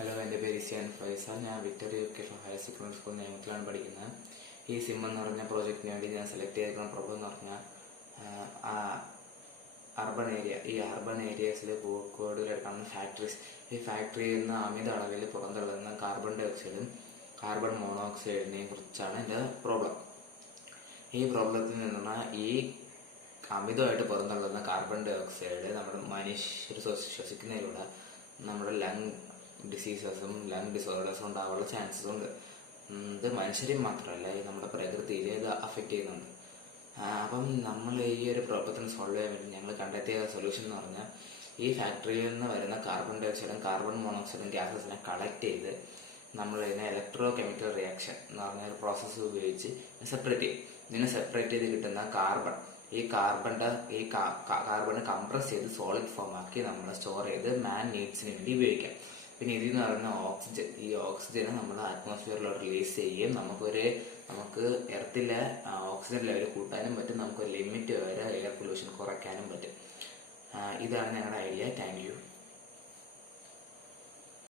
Hello, എൻ്റെ പേര് സിയാൻ ഫൈസൽ. ഞാൻ Victoria vocational higher secondary school നേമത്തിലാണ് പഠിക്കുന്നത്. ഈ സിം എന്ന് പറഞ്ഞ പ്രോജക്റ്റിന് വേണ്ടി ഞാൻ സെലക്ട് ചെയ്തിരിക്കുന്ന പ്രോബ്ലം എന്ന് പറഞ്ഞാൽ അർബൺ ഏരിയാസിൽ കോഴിക്കോട് കാണുന്ന ഫാക്ടറീസ്. ഈ ഫാക്ടറിയിൽ നിന്ന് അമിത അളവിൽ പുറന്തള്ളുന്ന കാർബൺ ഡൈ ഓക്സൈഡും കാർബൺ മോണോക്സൈഡിനെയും കുറിച്ചാണ് എൻ്റെ പ്രോബ്ലം. ഈ പ്രോബ്ലത്തിൽ നിന്നുള്ള ഈ അമിതമായിട്ട് പുറന്തള്ളുന്ന കാർബൺ ഡൈ ഓക്സൈഡ് നമ്മുടെ മനുഷ്യർ ശ്വസിക്കുന്നതിലൂടെ നമ്മുടെ ലങ് ഡിസീസസും ലങ് ഡിസോർഡേഴ്സും ഉണ്ടാവാനുള്ള ചാൻസസ് ഉണ്ട്. ഇത് മനുഷ്യരെയും മാത്രമല്ല, നമ്മുടെ പ്രകൃതിയിൽ ഇത് അഫക്റ്റ് ചെയ്യുന്നുണ്ട്. അപ്പം നമ്മൾ ഈ ഒരു പ്രോബ്ലത്തിന് സോൾവ് ചെയ്യാൻ വേണ്ടി ഞങ്ങൾ കണ്ടെത്തിയ സൊല്യൂഷൻ എന്ന് പറഞ്ഞാൽ ഈ ഫാക്ടറിയിൽ നിന്ന് വരുന്ന കാർബൺ ഡൈ ഓക്സൈഡും കാർബൺ മോണോക്സൈഡും ഗ്യാസസിനെ കളക്ട് ചെയ്ത് നമ്മൾ ഇതിനെ ഇലക്ട്രോ കെമിക്കൽ റിയാക്ഷൻ എന്ന് പറഞ്ഞ ഒരു പ്രോസസ്സ് ഉപയോഗിച്ച് സെപ്പറേറ്റ് ചെയ്യും. ഇതിനെ സെപ്പറേറ്റ് ചെയ്ത് കിട്ടുന്ന കാർബൺ കംപ്രസ് ചെയ്ത് സോളിഡ് ഫോം ആക്കി നമ്മൾ സ്റ്റോർ ചെയ്ത് മാൻ നീഡ്സിന് വേണ്ടി ഉപയോഗിക്കാം. പിന്നെ ഇതിൽ നിന്ന് പറയുന്ന ഓക്സിജൻ, ഈ ഓക്സിജനെ നമ്മൾ അറ്റ്മോസ്ഫിയറിലോട്ട് റിലീസ് ചെയ്യുകയും നമുക്ക് എർത്തിലെ ഓക്സിജൻ ലെവൽ കൂട്ടാനും പറ്റും, നമുക്കൊരു ലിമിറ്റ് വരെ എയർ പൊല്യൂഷൻ കുറയ്ക്കാനും പറ്റും. ഇതാണ് ഞങ്ങളുടെ ഐഡിയ. Thank you.